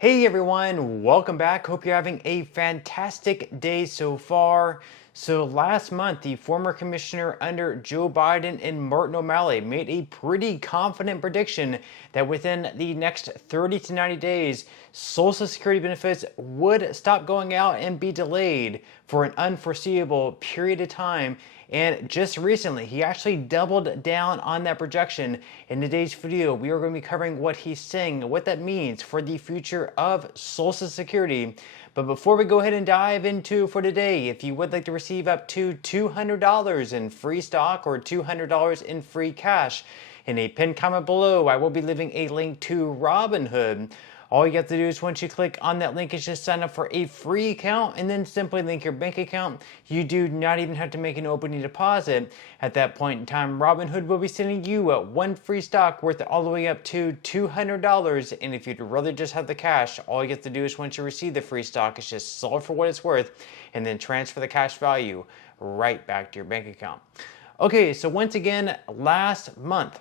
Hey everyone, welcome back. Hope you're having a fantastic day so far. So last month, the former commissioner under Joe Biden and Martin O'Malley made a pretty confident prediction that within the next 30 to 90 days, Social Security benefits would stop going out and be delayed for an unforeseeable period of time. And just recently, he actually doubled down on that projection. In today's video, we are going to be covering what he's saying, what that means for the future of Social Security. But before we go ahead and dive into for today, if you would like to receive up to $200 in free stock or $200 in free cash, in a pinned comment below, I will be leaving a link to Robinhood. All you have to do is once you click on that link is just sign up for a free account and then simply link your bank account. You do not even have to make an opening deposit. At that point in time, Robinhood will be sending you one free stock worth all the way up to $200. And if you'd rather just have the cash, all you have to do is once you receive the free stock is just sell it for what it's worth and then transfer the cash value right back to your bank account. Okay, so once again, last month,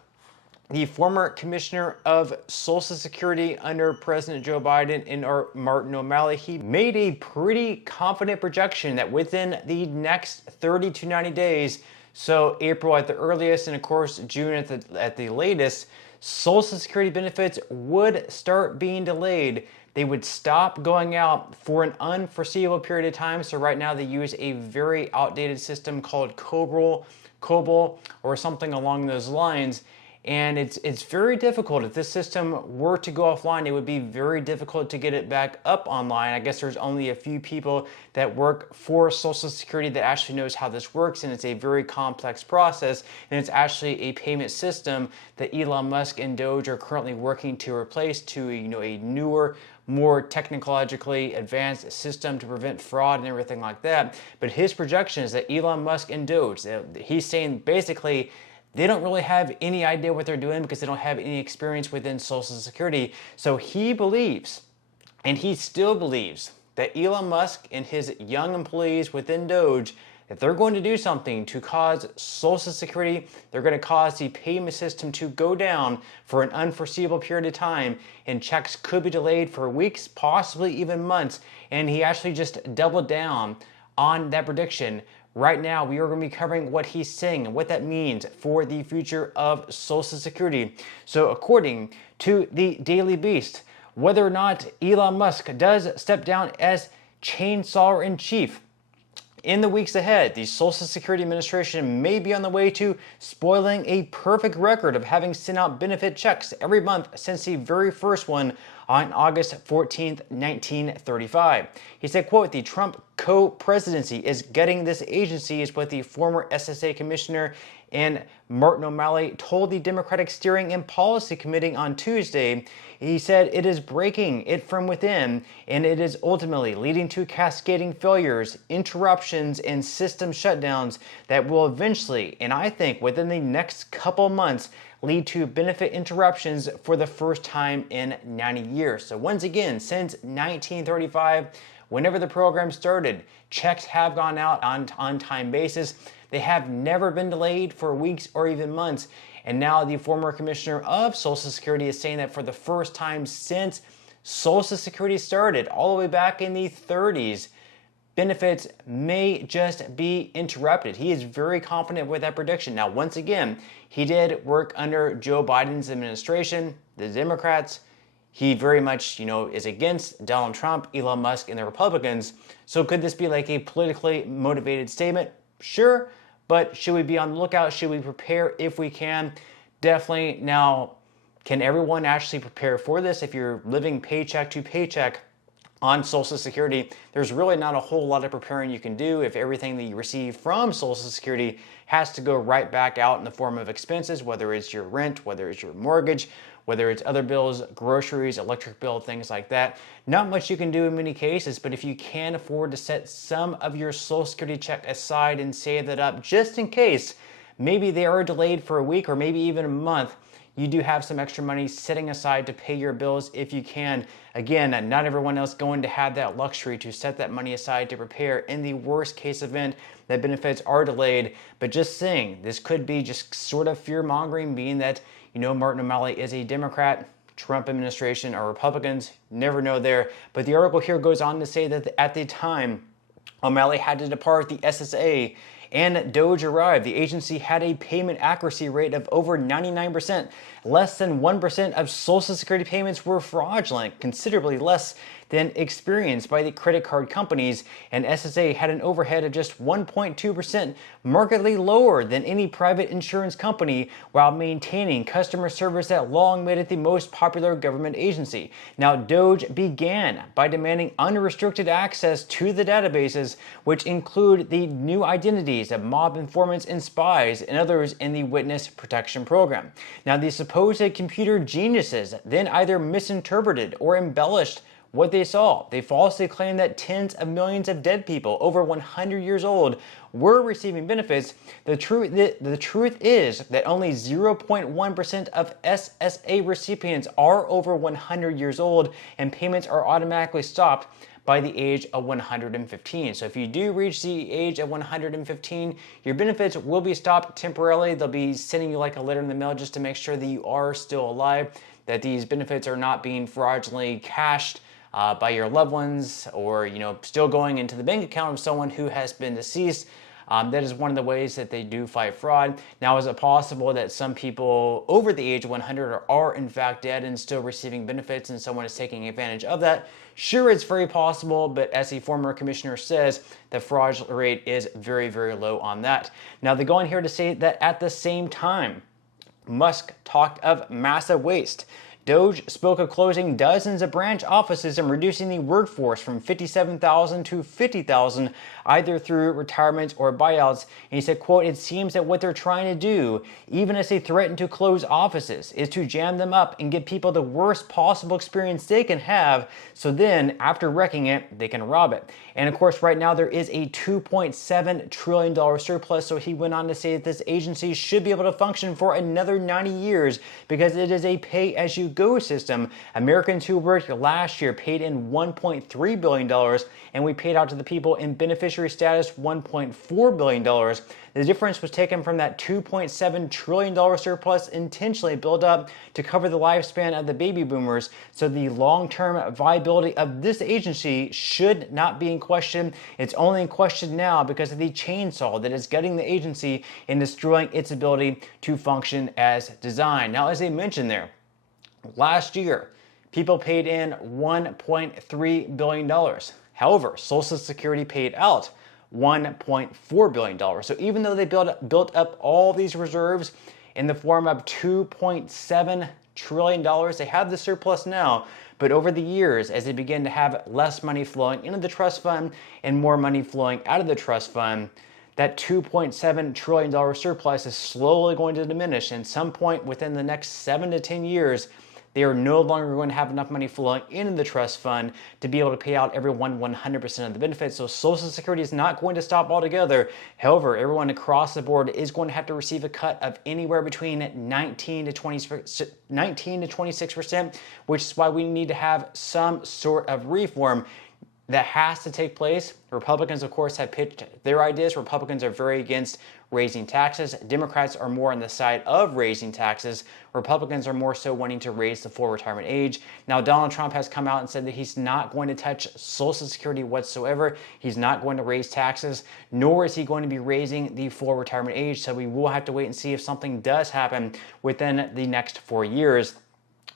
the former commissioner of Social Security under President Joe Biden and Martin O'Malley, he made a pretty confident projection that within the next 30 to 90 days, so April at the earliest and of course June at the latest, Social Security benefits would start being delayed. They would stop going out for an unforeseeable period of time. So right now they use a very outdated system called COBOL or something along those lines. And it's very difficult. If this system were to go offline, it would be very difficult to get it back up online. I guess there's only a few people that work for Social Security that actually knows how this works, and it's a very complex process, and it's actually a payment system that Elon Musk and Doge are currently working to replace to a newer, more technologically advanced system to prevent fraud and everything like that. But his projection is that Elon Musk and Doge, he's saying basically they don't really have any idea what they're doing because they don't have any experience within Social Security. So he believes, and he still believes, that Elon Musk and his young employees within Doge, that they're going to do something to cause Social Security, they're going to cause the payment system to go down for an unforeseeable period of time, and checks could be delayed for weeks, possibly even months. And he actually just doubled down on that prediction. Right now, we are going to be covering what he's saying and what that means for the future of Social Security. So according to the Daily Beast, whether or not Elon Musk does step down as chainsaw-in-chief, in the weeks ahead, the Social Security Administration may be on the way to spoiling a perfect record of having sent out benefit checks every month since the very first one on August 14th, 1935. He said, quote, "The Trump co-presidency is gutting this agency," is what the former SSA commissioner and Martin O'Malley told the Democratic Steering and Policy Committee on Tuesday. He said it is breaking it from within, and it is ultimately leading to cascading failures, interruptions, and system shutdowns that will eventually, and I think within the next couple months, lead to benefit interruptions for the first time in 90 years. So once again, since 1935, whenever the program started, checks have gone out on on-time basis. They have never been delayed for weeks or even months. And now the former commissioner of Social Security is saying that for the first time since Social Security started, all the way back in the 30s, benefits may just be interrupted. He is very confident with that prediction. Now, once again, he did work under Joe Biden's administration, the Democrats. He very much, is against Donald Trump, Elon Musk, and the Republicans. So could this be like a politically motivated statement? Sure, but should we be on the lookout? Should we prepare if we can? Definitely. Now, can everyone actually prepare for this? If you're living paycheck to paycheck on Social Security, there's really not a whole lot of preparing you can do if everything that you receive from Social Security has to go right back out in the form of expenses, whether it's your rent, whether it's your mortgage, whether it's other bills, groceries, electric bill, things like that. Not much you can do in many cases, but if you can afford to set some of your Social Security check aside and save that up just in case, maybe they are delayed for a week or maybe even a month, you do have some extra money sitting aside to pay your bills if you can. Again, not everyone else going to have that luxury to set that money aside to prepare in the worst case event that benefits are delayed. But just saying, this could be just sort of fear mongering, being that, Martin O'Malley is a Democrat. Trump administration or Republicans, never know there. But the article here goes on to say that at the time O'Malley had to depart the SSA and Doge arrived, the agency had a payment accuracy rate of over 99%. Less than 1% of Social Security payments were fraudulent, considerably less than experienced by the credit card companies, and SSA had an overhead of just 1.2%, markedly lower than any private insurance company, while maintaining customer service that long made it the most popular government agency. Now, Doge began by demanding unrestricted access to the databases, which include the new identities of mob informants and spies and others in the Witness Protection Program. Now, the supposed computer geniuses then either misinterpreted or embellished what they saw. They falsely claimed that tens of millions of dead people over 100 years old were receiving benefits. The truth is that only 0.1% of SSA recipients are over 100 years old, and payments are automatically stopped by the age of 115. So if you do reach the age of 115, your benefits will be stopped temporarily. They'll be sending you like a letter in the mail just to make sure that you are still alive, that these benefits are not being fraudulently cashed by your loved ones, or still going into the bank account of someone who has been deceased. That is one of the ways that they do fight fraud. Now, is it possible that some people over the age of 100 are in fact dead and still receiving benefits and someone is taking advantage of that? Sure, it's very possible, but as the former commissioner says, the fraud rate is very, very low on that. Now, they go on here to say that at the same time, Musk talked of massive waste. Doge spoke of closing dozens of branch offices and reducing the workforce from 57,000 to 50,000, either through retirements or buyouts. And he said, quote, "It seems that what they're trying to do, even as they threaten to close offices, is to jam them up and give people the worst possible experience they can have, so then, after wrecking it, they can rob it." And of course, right now there is a $2.7 trillion surplus, so he went on to say that this agency should be able to function for another 90 years because it is a pay-as-you-go system. Americans who worked last year paid in $1.3 billion, and we paid out to the people in beneficiary status $1.4 billion. The difference was taken from that $2.7 trillion surplus intentionally built up to cover the lifespan of the baby boomers, so the long-term viability of this agency should not be in question. It's only in question now because of the chainsaw that is gutting the agency and destroying its ability to function as designed. Now, as I mentioned there, last year, people paid in $1.3 billion. However, Social Security paid out $1.4 billion. So even though they built up all these reserves in the form of $2.7 trillion, they have the surplus now. But over the years, as they begin to have less money flowing into the trust fund and more money flowing out of the trust fund, that $2.7 trillion surplus is slowly going to diminish. And at some point within the next 7 to 10 years, they are no longer going to have enough money flowing into the trust fund to be able to pay out everyone 100% of the benefits. So Social Security is not going to stop altogether. However, everyone across the board is going to have to receive a cut of anywhere between 19 to 26%, which is why we need to have some sort of reform that has to take place. Republicans, of course, have pitched their ideas. Republicans are very against raising taxes. Democrats are more on the side of raising taxes. Republicans are more so wanting to raise the full retirement age. Now, Donald Trump has come out and said that he's not going to touch Social Security whatsoever. He's not going to raise taxes, nor is he going to be raising the full retirement age. So we will have to wait and see if something does happen within the next 4 years.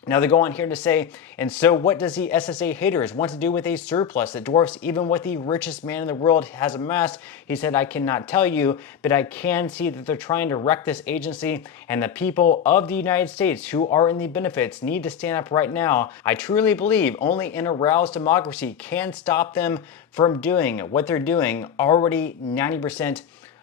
Now they go on here to say, and so what does the SSA haters want to do with a surplus that dwarfs even what the richest man in the world has amassed? He said, "I cannot tell you, but I can see that they're trying to wreck this agency, and the people of the United States who are in the benefits need to stand up right now. I truly believe only an aroused democracy can stop them from doing what they're doing already 90%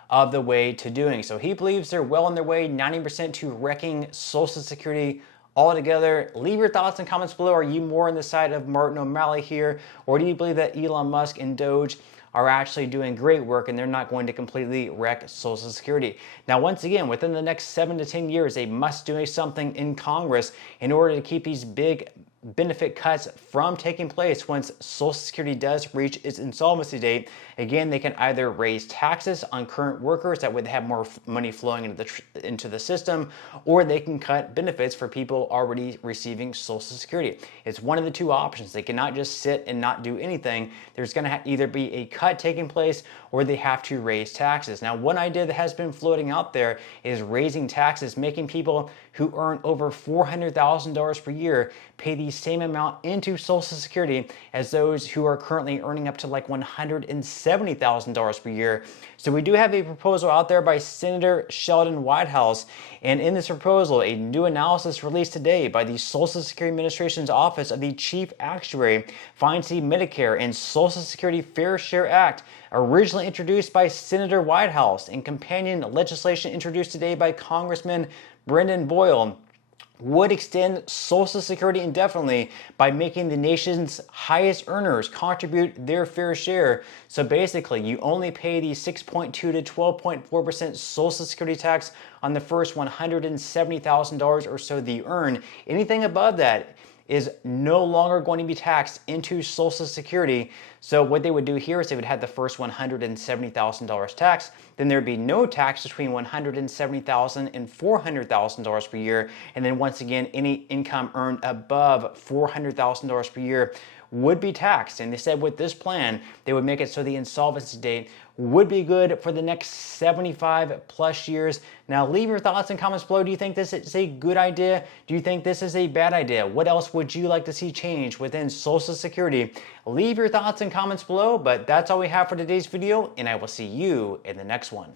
of the way to doing." So he believes they're well on their way 90% to wrecking Social Security altogether. Leave your thoughts and comments below. Are you more on the side of Martin O'Malley here, or do you believe that Elon Musk and Doge are actually doing great work and they're not going to completely wreck Social Security. Now, once again, within the next 7 to 10 years, they must do something in Congress in order to keep these big benefit cuts from taking place once Social Security does reach its insolvency date. Again, they can either raise taxes on current workers that would have more money flowing into the system, or they can cut benefits for people already receiving Social Security. It's one of the two options. They cannot just sit and not do anything. There's going to either be a cut taking place or they have to raise taxes. Now, one idea that has been floating out there is raising taxes, making people who earn over $400,000 per year pay the same amount into Social Security as those who are currently earning up to like $170,000 per year. So we do have a proposal out there by Senator Sheldon Whitehouse, and in this proposal, a new analysis released today by the Social Security Administration's Office of the Chief Actuary finds the Medicare and Social Security Fair Share Act, originally introduced by Senator Whitehouse and companion legislation introduced today by Congressman Brendan Boyle, would extend Social Security indefinitely by making the nation's highest earners contribute their fair share. So basically, you only pay the 6.2 to 12.4% Social Security tax on the first $170,000 or so that you earn. Anything above that is no longer going to be taxed into Social Security. So what they would do here is they would have the first $170,000 tax, then there'd be no tax between $170,000 and $400,000 per year, and then once again, any income earned above $400,000 per year would be taxed. And they said with this plan, they would make it so the insolvency date would be good for the next 75 plus years. Now, leave your thoughts and comments below. Do you think this is a good idea? Do you think this is a bad idea? What else would you like to see change within Social Security? Leave your thoughts and comments below, but that's all we have for today's video, and I will see you in the next one.